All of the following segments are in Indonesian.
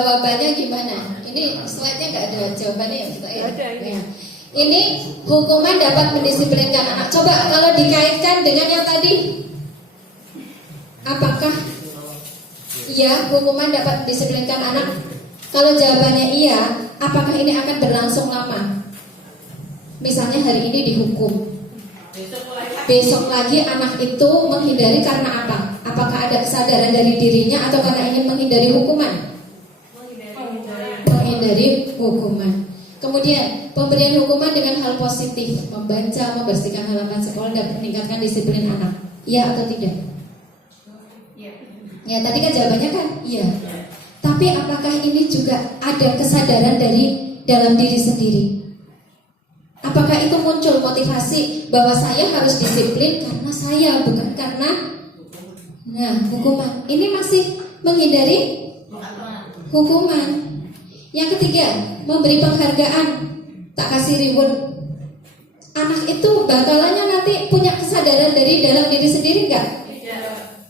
jawabannya gimana? Ini slide-nya nggak ada jawabannya ya kita ya. Ya. Ini hukuman dapat mendisiplinkan anak. Coba kalau dikaitkan dengan yang tadi, apakah iya hukuman dapat mendisiplinkan anak? Kalau jawabannya iya, apakah ini akan berlangsung lama? Misalnya hari ini dihukum, besok lagi anak itu menghindari karena apa? Apakah ada kesadaran dari dirinya atau karena ingin menghindari hukuman? Menghindari hukuman. Kemudian pemberian hukuman dengan hal positif, membaca, membersihkan halaman sekolah dan meningkatkan disiplin anak. Iya atau tidak? Ya tadi kan jawabannya kan iya. Tapi apakah ini juga ada kesadaran dari dalam diri sendiri? Apakah itu muncul motivasi bahwa saya harus disiplin karena saya, bukan karena hukuman? Ini masih menghindari hukuman. Yang ketiga, memberi penghargaan, tak kasih reward. Anak itu bakalannya nanti punya kesadaran dari dalam diri sendiri enggak?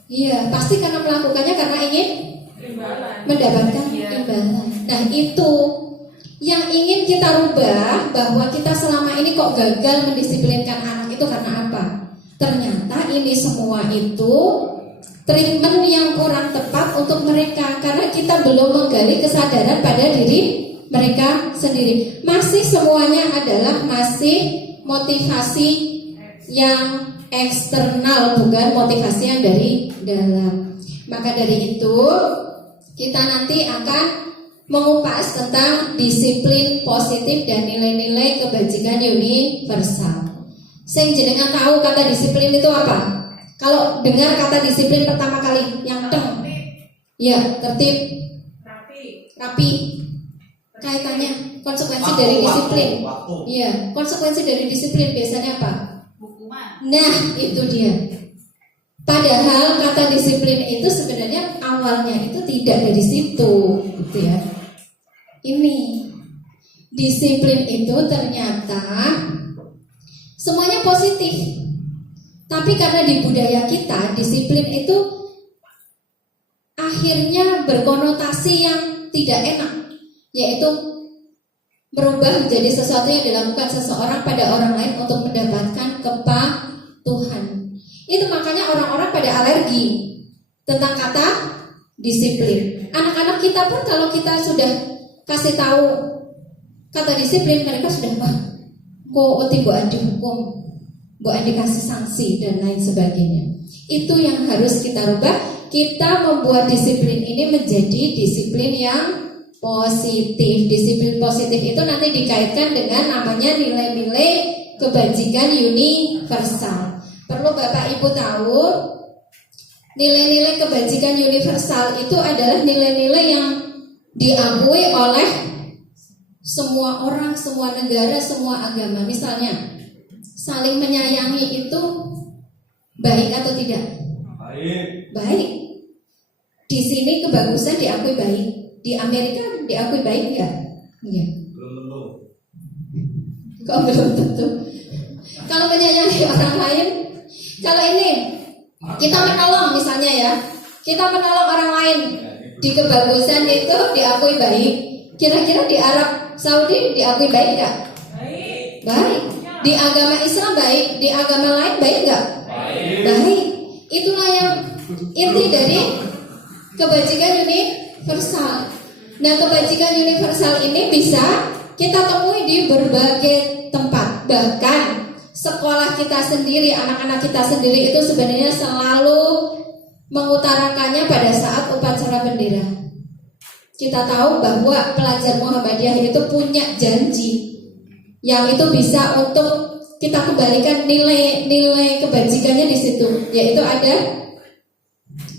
Iya, pasti karena melakukannya karena ingin mendapatkan imbalan. Nah itu yang ingin kita rubah, bahwa kita selama ini kok gagal mendisiplinkan anak itu karena apa? Ternyata ini semua itu treatment yang kurang tepat untuk mereka, karena kita belum menggali kesadaran pada diri mereka sendiri. Masih semuanya adalah masih motivasi yang eksternal, bukan motivasi yang dari dalam. Maka dari itu kita nanti akan mengupas tentang disiplin positif dan nilai-nilai kebajikan universal. Sing jenengan tahu kata disiplin itu apa? Kalau dengar kata disiplin pertama kali, yang teng, ya tertib, rapi. Kaitannya konsekuensi dari disiplin. Iya, konsekuensi dari disiplin biasanya apa? Hukuman. Nah, itu dia. Padahal kata disiplin itu sebenarnya awalnya itu tidak dari situ, gitu ya. Ini disiplin itu ternyata semuanya positif. Tapi karena di budaya kita disiplin itu akhirnya berkonotasi yang tidak enak, yaitu merubah menjadi sesuatu yang dilakukan seseorang pada orang lain untuk mendapatkan kepatuhan. Itu makanya orang-orang pada alergi tentang kata disiplin. Anak-anak kita pun kalau kita sudah kasih tahu kata disiplin, mereka sudah kok tiba dihukum, buat dikasih sanksi dan lain sebagainya. Itu yang harus kita rubah. Kita membuat disiplin ini menjadi disiplin yang positif. Disiplin positif itu nanti dikaitkan dengan namanya nilai-nilai kebajikan universal. Perlu Bapak Ibu tahu, nilai-nilai kebajikan universal itu adalah nilai-nilai yang diakui oleh semua orang, semua negara, semua agama. Misalnya saling menyayangi itu baik atau tidak? Baik. Di sini kebagusan diakui baik. Di Amerika diakui baik enggak? Iya. Belum tentu. Kok belum tentu? Kalau menyayangi orang lain, kalau ini kita menolong misalnya ya, kita menolong orang lain, di kebagusan itu diakui baik. Kira-kira di Arab Saudi diakui baik enggak? Baik. Baik. Di agama Islam baik, di agama lain baik enggak? Baik. Itulah yang inti dari kebajikan universal. Nah, kebajikan universal ini bisa kita temui di berbagai tempat. Bahkan sekolah kita sendiri, anak-anak kita sendiri itu sebenarnya selalu mengutarakannya pada saat upacara bendera. Kita tahu bahwa pelajar Muhammadiyah itu punya janji yang itu bisa untuk kita kembalikan nilai kebajikannya di situ, yaitu ada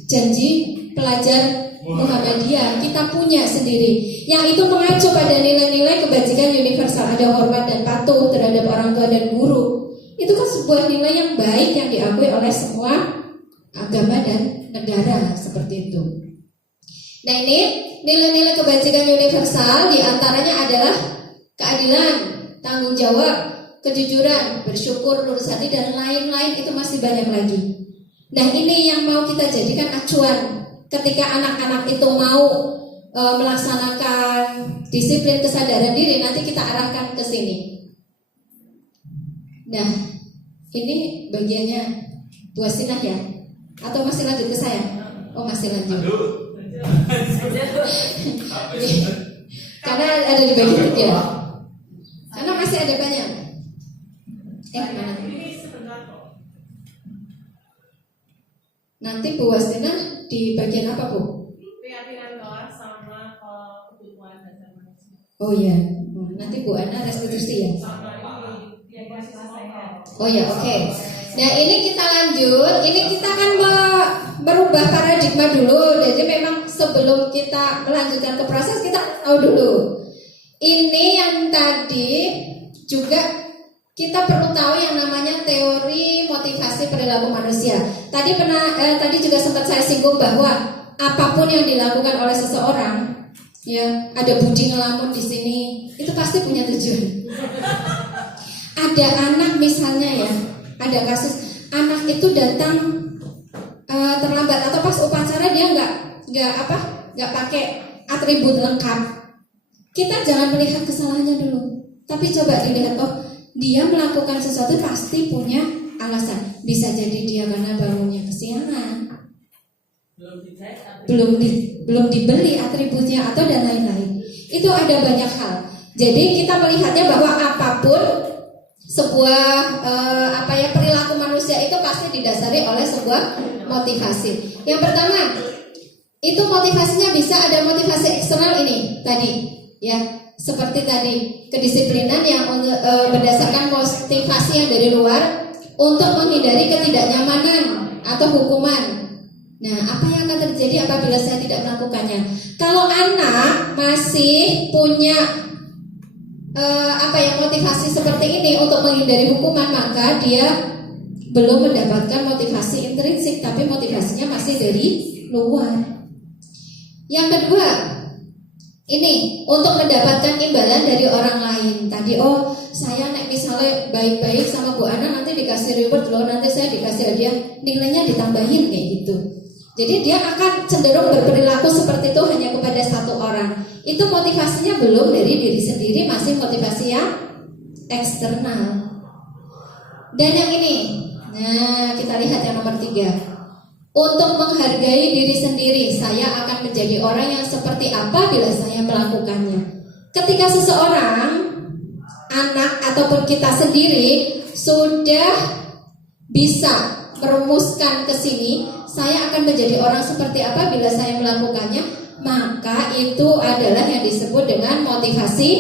janji pelajar Muhammadiyah kita punya sendiri, yang itu mengacu pada nilai-nilai kebajikan universal. Ada hormat dan patuh terhadap orang tua dan guru. Itu kan sebuah nilai yang baik yang diakui oleh semua agama dan negara, seperti itu. Nah, ini nilai-nilai kebajikan universal diantaranya adalah keadilan, tanggung jawab, kejujuran, bersyukur, lurus hati, dan lain-lain. Itu masih banyak lagi. Nah, ini yang mau kita jadikan acuan ketika anak-anak itu mau melaksanakan disiplin kesadaran diri, nanti kita arahkan ke sini. Nah, ini bagiannya Bu Astinah ya? Atau masih lanjut ke saya? Oh, masih lanjut. Karena ada di bagian ketiga. Karena masih ada banyak. Mana? Nanti Bu Astinah di bagian apa, Bu? Keyakinan doa sama kebutuhan dasar manusia. Oh iya, nanti Bu Ana restitusi ya. Oh ya, oke. Nah, ini kita lanjut. Ini kita akan merubah paradigma dulu. Jadi memang sebelum kita melanjutkan ke proses, kita tahu dulu. Ini yang tadi juga kita perlu tahu yang namanya teori motivasi perilaku manusia. Tadi juga sempat saya singgung bahwa apapun yang dilakukan oleh seseorang, ya, ada Budi ngelamun di sini, itu pasti punya tujuan. Ada anak misalnya ya, ada kasus anak itu datang terlambat atau pas upacara dia nggak pakai atribut lengkap. Kita jangan melihat kesalahannya dulu, tapi coba dilihat, oh, dia melakukan sesuatu pasti punya alasan. Bisa jadi dia karena bangunnya kesiangan, belum dibeli atributnya atau dan lain-lain. Itu ada banyak hal. Jadi kita melihatnya bahwa apapun sebuah perilaku manusia itu pasti didasari oleh sebuah motivasi. Yang pertama, itu motivasinya bisa ada motivasi eksternal ini tadi, ya. Seperti tadi, kedisiplinan yang berdasarkan motivasi yang dari luar untuk menghindari ketidaknyamanan atau hukuman. Nah, apa yang akan terjadi apabila saya tidak melakukannya? Kalau anak masih punya motivasi seperti ini untuk menghindari hukuman, maka dia belum mendapatkan motivasi intrinsik, tapi motivasinya masih dari luar. Yang kedua, ini untuk mendapatkan imbalan dari orang lain. Tadi, oh, saya misalnya baik-baik sama Bu Ana, nanti dikasih reward loh, nanti saya dikasih hadiah, nilainya ditambahin kayak gitu. Jadi dia akan cenderung berperilaku seperti itu hanya kepada satu orang. Itu motivasinya belum dari diri sendiri, masih motivasi yang eksternal. Dan yang ini, nah, kita lihat yang nomor 3. Untuk menghargai diri sendiri, saya akan menjadi orang yang seperti apa bila saya melakukannya. Ketika seseorang, anak ataupun kita sendiri sudah bisa merumuskan ke sini, saya akan menjadi orang seperti apa bila saya melakukannya, maka itu adalah yang disebut dengan motivasi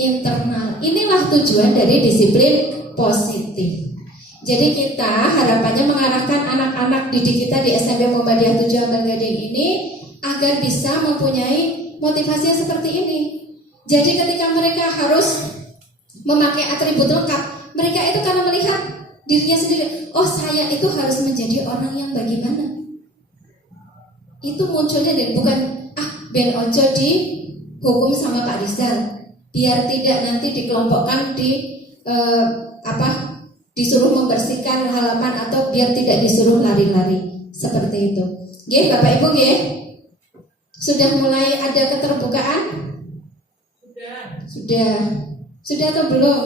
internal. Inilah tujuan dari disiplin positif. Jadi kita harapannya mengarahkan anak-anak didik kita di SMP Muhammadiyah 7 Amal Gading ini agar bisa mempunyai motivasi yang seperti ini. Jadi ketika mereka harus memakai atribut lengkap, mereka itu karena melihat dirinya sendiri, oh, saya itu harus menjadi orang yang bagaimana. Itu munculnya dari bukan ben ojo dihukum sama Pak Rizal, biar tidak nanti dikelompokkan disuruh membersihkan halaman atau biar tidak disuruh lari-lari seperti itu. Nggih, Bapak Ibu nggih? Sudah mulai ada keterbukaan? Sudah atau belum?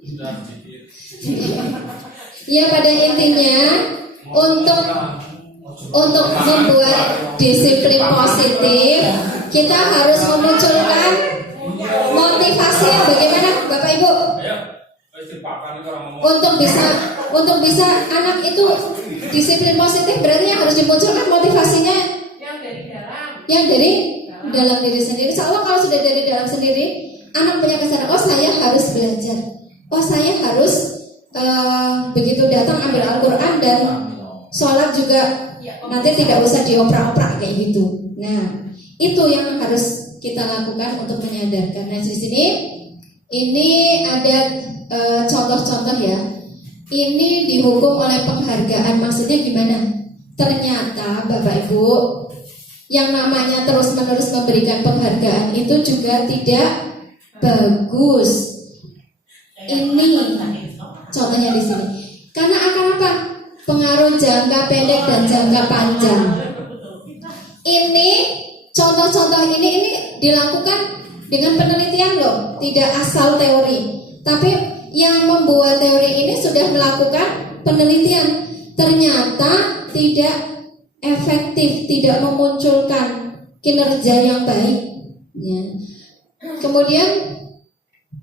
Sudah. Ya, pada intinya untuk membuat disiplin positif, kita harus memunculkan motivasi yang bagaimana, Bapak Ibu? Untuk bisa anak itu disiplin positif, berarti yang harus dimunculkan motivasinya yang dari dalam diri sendiri. Soalnya kalau sudah dari dalam sendiri, anak punya kesadaran, oh, saya harus belajar, oh, saya harus begitu datang ambil Al-Quran dan sholat juga nanti tidak usah dioprak-oprak kayak gitu. Nah, itu yang harus kita lakukan untuk menyadarkan. Nah, di sini ini ada contoh-contoh ya. Ini dihukum oleh penghargaan. Maksudnya gimana? Ternyata Bapak Ibu, yang namanya terus-menerus memberikan penghargaan itu juga tidak bagus. Ini contohnya di sini. Karena akan apa? Pengaruh jangka pendek dan jangka panjang. Ini contoh-contoh ini dilakukan dengan penelitian loh, tidak asal teori. Tapi yang membuat teori ini sudah melakukan penelitian, ternyata tidak efektif, tidak memunculkan kinerja yang baik. Ya. Kemudian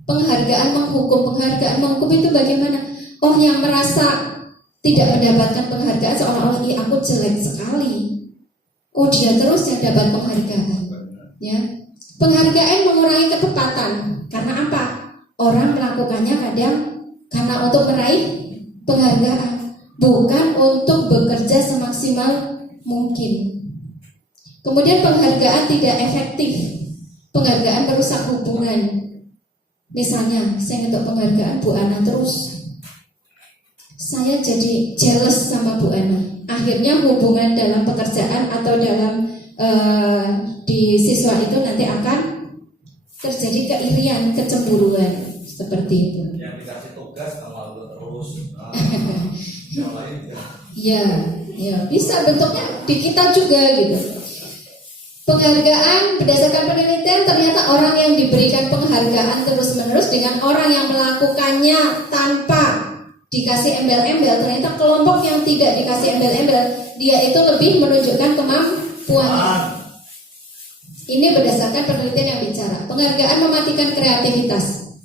penghargaan menghukum itu bagaimana? Oh, yang merasa tidak mendapatkan penghargaan seolah-olah aku jelek sekali. Oh, dia terus yang dapat penghargaan. Ya. Penghargaan mengurangi ketepatan. Karena apa? Orang melakukannya kadang karena untuk meraih penghargaan, bukan untuk bekerja semaksimal mungkin. Kemudian penghargaan tidak efektif. Penghargaan merusak hubungan. Misalnya, saya untuk penghargaan Bu Ana terus, saya jadi jealous sama Bu Ana. Akhirnya hubungan dalam pekerjaan atau dalam di siswa itu nanti akan terjadi keirian, kecemburuan seperti itu. Yang dikasih tugas amal terus, yang lain ya bisa bentuknya di kita juga gitu. Penghargaan berdasarkan penelitian, ternyata orang yang diberikan penghargaan terus-menerus dengan orang yang melakukannya tanpa dikasih embel-embel, ternyata kelompok yang tidak dikasih embel-embel, dia itu lebih menunjukkan kemampuannya. Ini berdasarkan penelitian yang bicara. Penghargaan mematikan kreativitas.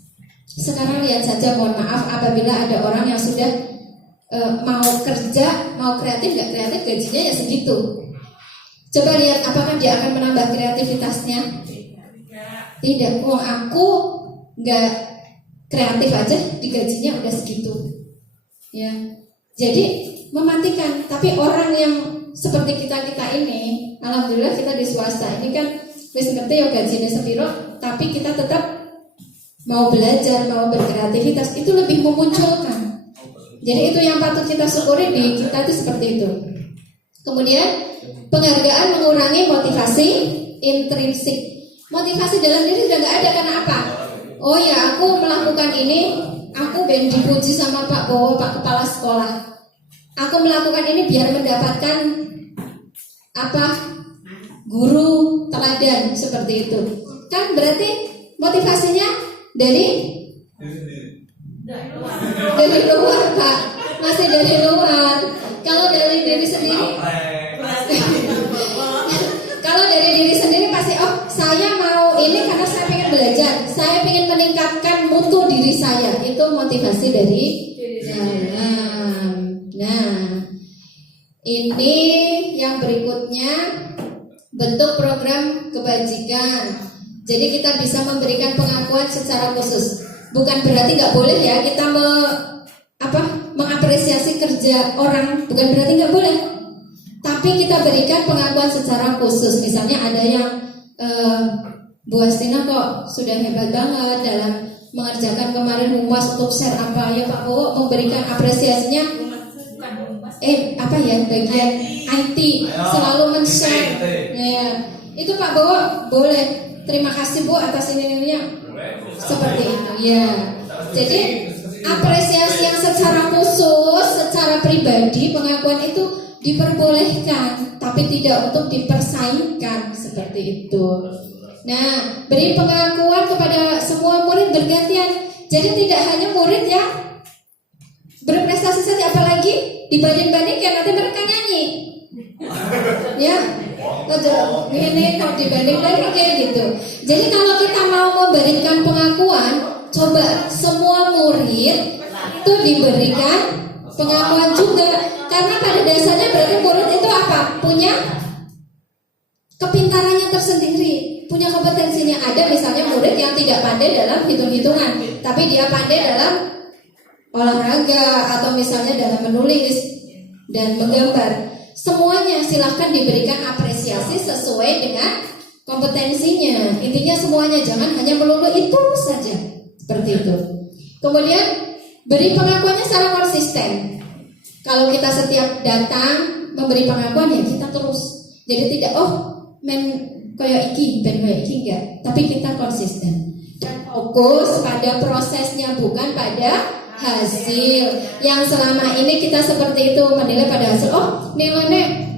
Sekarang lihat saja, mohon maaf, apabila ada orang yang sudah mau kerja, mau kreatif, nggak kreatif, gajinya ya segitu. Coba lihat apakah dia akan menambah kreativitasnya? Tidak. Uang aku nggak kreatif aja, digajinya udah segitu. Ya. Jadi mematikan. Tapi orang yang seperti kita ini, alhamdulillah kita di swasta ini kan wis ngerti ya gajinya sepiro, tapi kita tetap mau belajar, mau berkreativitas, itu lebih memunculkan. Jadi itu yang patut kita syukuri di kita itu seperti itu. Kemudian penghargaan mengurangi motivasi intrinsik. Motivasi dalam diri sudah nggak ada karena apa? Oh ya, aku melakukan ini, aku ben dipuji sama Pak Bowo, Pak Kepala Sekolah. Aku melakukan ini biar mendapatkan apa? Guru teladan seperti itu. Kan berarti motivasinya dari luar, Pak. Masih dari luar. Kalau dari diri sendiri, kalau dari diri sendiri pasti, oh saya mau ini karena saya ingin belajar, saya ingin meningkatkan mutu diri saya. Itu motivasi dari dalam. Nah, ini yang berikutnya, bentuk program kebajikan. Jadi kita bisa memberikan pengakuan secara khusus. Bukan berarti nggak boleh ya kita mengapresiasi kerja orang, bukan berarti nggak boleh. Tapi kita berikan pengakuan secara khusus. Misalnya ada yang Bu Astina kok sudah hebat banget dalam mengerjakan kemarin humas untuk share apa ya Pak Bowo, memberikan apresiasinya. Bagian IT selalu men-share. Ya, itu Pak Bowo boleh. Terima kasih Bu atas ini. Seperti itu. Ya. Jadi apresiasi yang secara khusus, secara pribadi, pengakuan itu diperbolehkan, tapi tidak untuk dipersaingkan seperti itu. Nah, beri pengakuan kepada semua murid bergantian. Jadi tidak hanya murid ya berprestasi saja, apalagi dibanding-bandingkan nanti mereka nyanyi. Ya, ini kok dibanding-banding kayak gitu. Jadi kalau kita mau memberikan pengakuan, coba semua murid itu diberikan pengakuan juga. Karena pada dasarnya berarti murid itu apa? Punya kepintarannya tersendiri, punya kompetensinya. Ada misalnya murid yang tidak pandai dalam hitung-hitungan, tapi dia pandai dalam olahraga atau misalnya dalam menulis dan menggambar. Semuanya silahkan diberikan apresiasi sesuai dengan kompetensinya. Intinya semuanya, jangan hanya melulu itu saja. Seperti itu. Kemudian beri pengakuannya secara konsisten. Kalau kita setiap datang memberi pengakuan ya kita terus. Jadi tidak kayak iki enggak, tapi kita konsisten dan fokus pada prosesnya, bukan pada hasil. Yang selama ini kita seperti itu menilai pada hasil. Oh, nilainya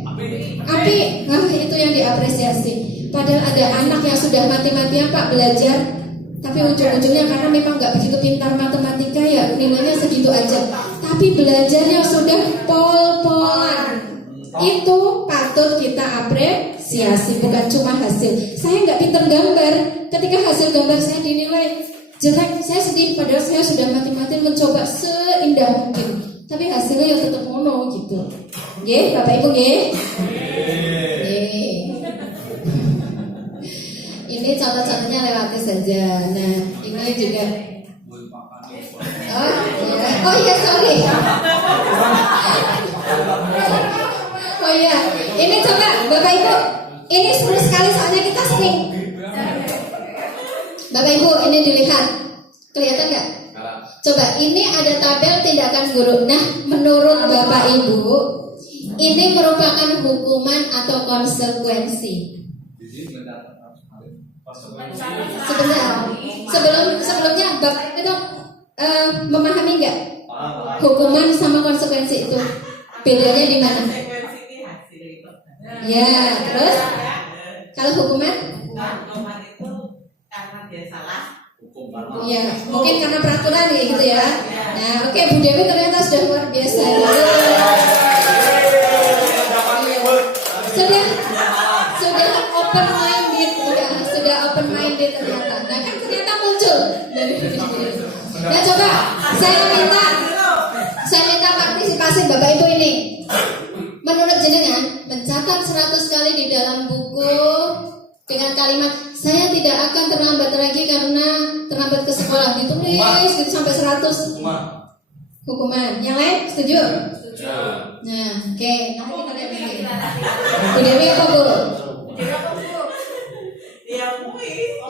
api, itu yang diapresiasi. Padahal ada anak yang sudah mati-matian Pak belajar, tapi ujung-ujungnya karena memang nggak begitu pintar matematika ya nilainya segitu aja. Tapi belajarnya sudah pol-polan. Itu patut kita apresiasi, bukan cuma hasil. Saya nggak pintar gambar, ketika hasil gambar saya dinilai jelek, saya sedih. Padahal saya sudah mati-matian mencoba seindah mungkin, tapi hasilnya ya tetap mono gitu. Nggih, Bapak Ibu nggih. Ini contoh-contohnya lewati saja. Nah, ini juga. Oh iya, sorry. Oh iya, ini coba Bapak Ibu. Ini seru sekali soalnya kita sering. Bapak Ibu, ini dilihat. Kelihatan nggak? Coba, ini ada tabel tindakan guru. Nah, menurut Bapak Ibu, ini merupakan hukuman atau konsekuensi? Sebentar, sebelumnya Bapak itu memahami nggak hukuman sama konsekuensi itu bedanya di mana? Ya, terus kalau hukuman itu karena dia salah. Ya, mungkin karena peraturan ya gitu ya. Nah, oke, Bu Dewi ternyata sudah luar biasa. Sudah open minded ya, sudah open minded ternyata. Nah, kan ternyata muncul dari diri sendiri. Nah, coba saya minta partisipasi Bapak Ibu ini. Menurut jenengan mencatat 100 kali di dalam buku dengan kalimat saya tidak akan terlambat lagi karena terlambat ke sekolah, ditulis gitu sampai 100. Hukuman. Yang lain setuju? Nah, oke. Nanti kita lihat lagi. Bu Dewi apa Bu?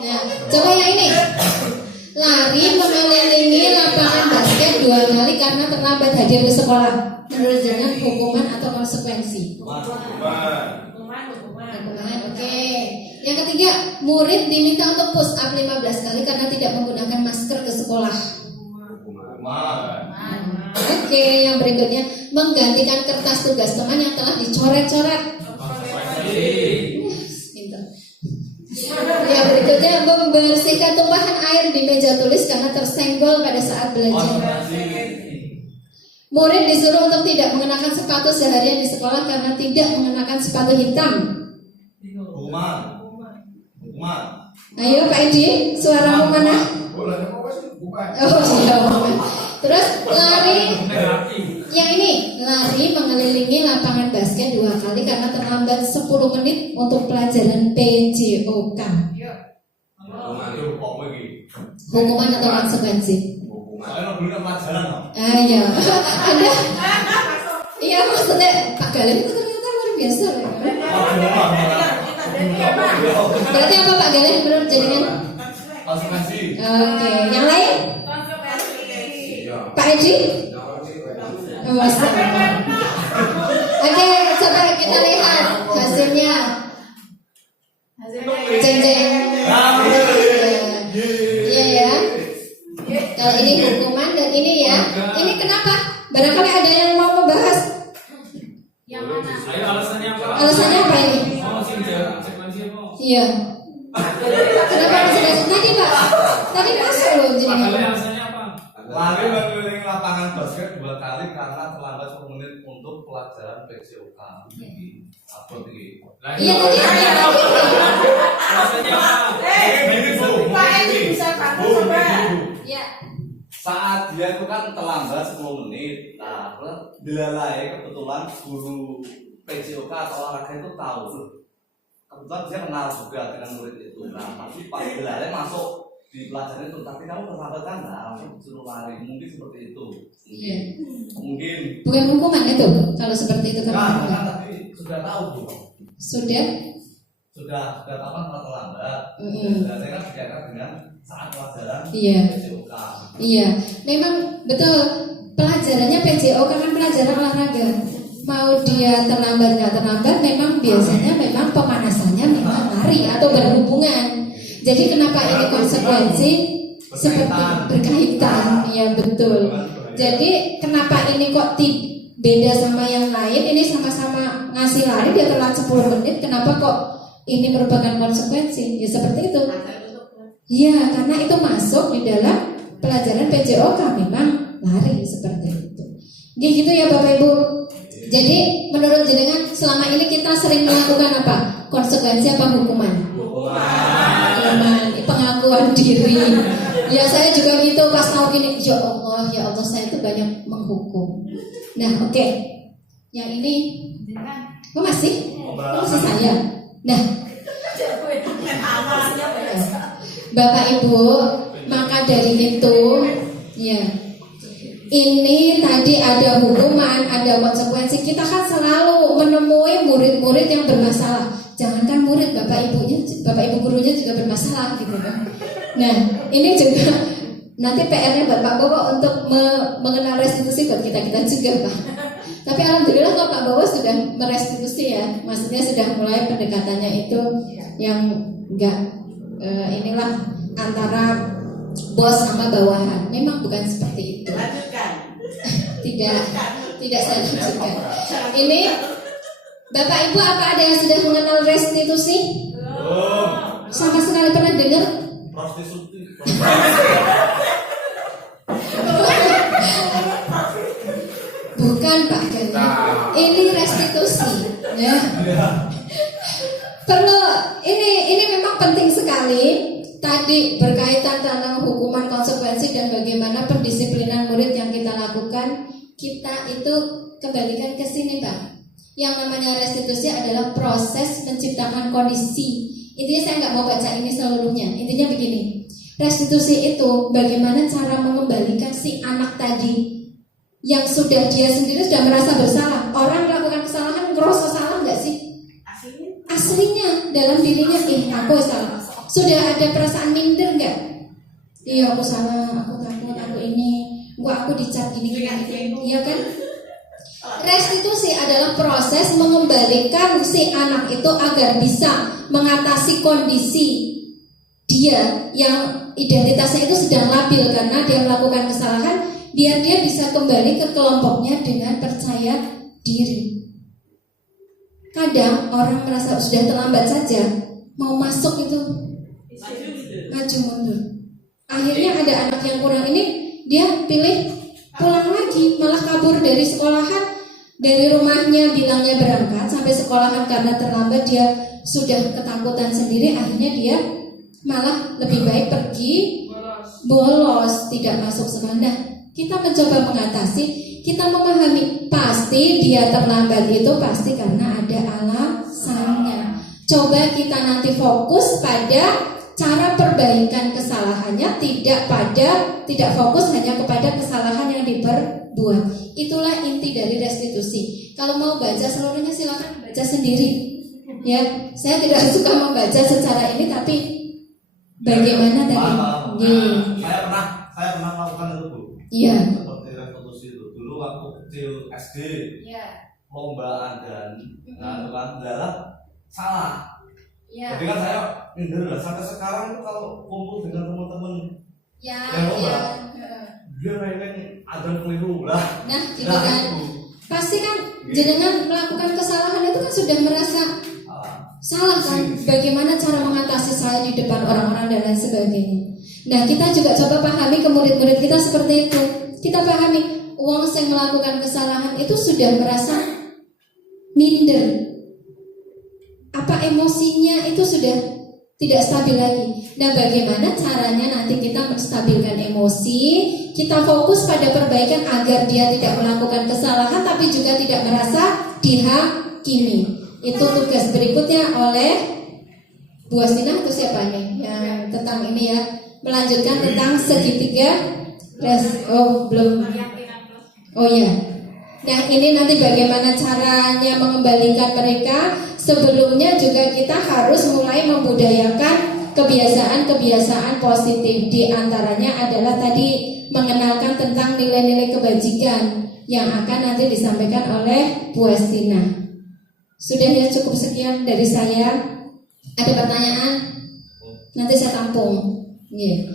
Nah, coba yang ini. Lari mengelilingi lapangan basket 2 kali karena terlambat hadir ke sekolah. Menurut jenengan hukuman atau konsekuensi? Hukuman, oke. Yang ketiga, murid diminta untuk push up 15 kali karena tidak menggunakan masker ke sekolah. Oke, yang berikutnya, menggantikan kertas tugas teman yang telah dicoret-coret. Yang berikutnya, membersihkan tumpahan air di meja tulis karena tersenggol pada saat belajar. Murid disuruh untuk tidak mengenakan sepatu seharian di sekolah karena tidak mengenakan sepatu hitam. Hukuman. Ayo Pak Edi, suaramu mana? Oh iya. Terus lari. Yang ini, lari mengelilingi lapangan basket 2 kali karena terlambat 10 menit untuk pelajaran PJOK. Hukuman atau konsekuensi? Iya. Ada. Iya, maksudnya Pak Galen itu ternyata luar biasa. Berarti apa Pak Galen menurut jenengan? Konsekuensi. Oke, yang lain? Pak Edi? Oke, coba kita lihat hasilnya. Jeng-jeng. Iya ya. Kalau ini hukuman dan ini ya. Ini kenapa? Barangkali ada yang mau membahas. Yang mana? Ayo alasannya apa? Alasannya apa ini? Iya. Kenapa harus tadi Pak? Tadi masuk loh jenengan. Alasannya apa? Lari mengelilingi lapangan basket 2 kali karena terlambat 10 menit untuk pelajaran PJOK. Apa ini? Iya tadi ada. Alasannya apa? Iya. Saat dia itu kan terlambat 10 menit. Nah, dilalai kebetulan guru PJOK atau olahraga itu tahu. Kebetulan dia kenal juga dengan murid itu. Nah, tapi pas dilalai masuk di pelajaran itu, tapi kamu terlambat kan? Nah, langsung disuruh lari. Mungkin seperti itu. Iya. Mungkin. Bukan hukuman itu. Kalau seperti itu kan. Nah, tapi sudah tahu Bu. Sudah Tahu kan kalau terlambat. Dilalai kan diangkat dengan saat pelajaran PJOK. Iya, memang betul. Pelajarannya PJOK kan pelajaran olahraga. Mau dia terlambat nggak terlambat, memang biasanya memang pemanasannya memang lari atau berhubungan. Jadi kenapa ini konsekuensi seperti berkaitan? Ya betul. Jadi kenapa ini kok beda sama yang lain? Ini sama-sama ngasih lari, dia telat 10 menit. Kenapa kok ini merupakan konsekuensi. Ya seperti itu. Ya, karena itu masuk di dalam pelajaran PJOK, memang lari seperti itu. Gitu ya Bapak Ibu. Jadi menurut jenengan selama ini kita sering melakukan apa? Konsekuensi apa hukuman? Hukuman, pengakuan diri. Ya saya juga gitu pas tahu gini, ya Allah saya itu banyak menghukum. Nah oke. Yang ini masih saya. Nah Bapak Ibu, maka dari itu ya ini tadi ada hukuman, ada konsekuensi. Kita kan selalu menemui murid-murid yang bermasalah. Jangankan murid, bapak ibu gurunya juga bermasalah gitu kan. Nah, ini juga nanti PR-nya Bapak Bowo untuk mengenal restitusi buat kita juga, Pak. Tapi alhamdulillah kok Pak Bowo sudah merestitusi ya. Maksudnya sudah mulai pendekatannya itu yang enggak inilah antara bos sama bawahan. Memang bukan seperti itu. Tidak saya lanjutkan. Ini Bapak Ibu apa ada yang sudah mengenal restitusi? Sama sekali pernah dengar? Prostitusi. Bukan Pak Gani. Ini restitusi. Ya. Perlu ini memang penting sekali. Tadi berkaitan tentang hukuman, konsekuensi dan bagaimana pendisiplinan murid yang kita lakukan. Kita itu kembalikan ke sini Pak. Yang namanya restitusi adalah proses menciptakan kondisi. Intinya saya nggak mau baca ini seluruhnya. Intinya begini, restitusi itu bagaimana cara mengembalikan si anak tadi yang sudah dia sendiri sudah merasa bersalah. Orang melakukan kesalahan ngerasa salah nggak sih? Aslinya dalam dirinya, aku salah. Sudah ada perasaan minder nggak? Iya aku salah, aku takut, aku ini, aku dicap gini. Iya kan? Restitusi adalah proses mengembalikan si anak itu agar bisa mengatasi kondisi dia yang identitasnya itu sedang labil karena dia melakukan kesalahan, biar dia bisa kembali ke kelompoknya dengan percaya diri. Kadang orang merasa sudah terlambat saja, mau masuk itu maju mundur. Akhirnya ada anak yang kurang ini, dia pilih pulang lagi, malah kabur dari sekolahan. Dari rumahnya bilangnya berangkat sampai sekolahan karena terlambat dia sudah ketakutan sendiri. Akhirnya dia malah lebih baik pergi bolos, tidak masuk sekolah. Nah, kita mencoba mengatasi, kita memahami pasti dia terlambat itu pasti karena ada alasannya. Coba kita nanti fokus pada cara perbaikan kesalahannya, tidak fokus hanya kepada kesalahan yang diperbuat. Itulah inti dari restitusi. Kalau mau baca seluruhnya silakan baca sendiri. Ya, saya tidak suka membaca secara ini, tapi bagaimana tadi? Saya pernah melakukan itu Bu. Iya. Seperti restitusi itu. Dulu waktu kecil SD, lomba adan, nah itu kan dalam salah. Jadi kan saya minder lah. Sampai sekarang itu kalau kumpul dengan teman-teman yang lomba, dia mainin adan keliru lah. Nah, gitu kan. Pasti kan jenengan melakukan kesalahan itu kan sudah merasa salah kan. Bagaimana cara mengatasi saya di depan orang-orang dan lain sebagainya. Nah, kita juga coba pahami ke murid-murid kita seperti itu. Kita pahami, uang yang melakukan kesalahan itu sudah merasa minder. Apa emosinya itu sudah tidak stabil lagi. Nah, bagaimana caranya nanti kita menstabilkan emosi? Kita fokus pada perbaikan agar dia tidak melakukan kesalahan, tapi juga tidak merasa dihakimi. Itu tugas berikutnya oleh Bu Astina itu siapa nih? Yang tentang ini ya, melanjutkan tentang segitiga. Belum. Oh ya. Nah, ini nanti bagaimana caranya mengembalikan mereka. Sebelumnya juga kita harus mulai membudayakan kebiasaan-kebiasaan positif. Di antaranya adalah tadi mengenalkan tentang nilai-nilai kebajikan yang akan nanti disampaikan oleh Bu Astina. Sudah ya, cukup sekian dari saya. Ada pertanyaan? Nanti saya tampung. Yeah.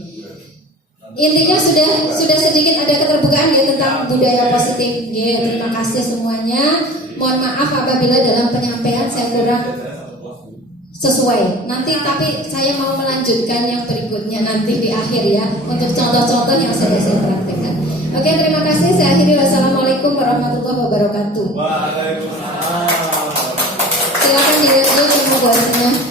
Intinya sudah sedikit ada keterbukaan ya tentang budaya positif. Yeah, terima kasih semuanya. Mohon maaf apabila dalam penyampaian saya sesuai. Nanti tapi saya mau melanjutkan yang berikutnya nanti di akhir ya, untuk contoh-contoh yang saya praktekkan. Oke, terima kasih. Saya akhiri. Wassalamualaikum warahmatullahi wabarakatuh. Waalaikumsalam. Silakan di semoga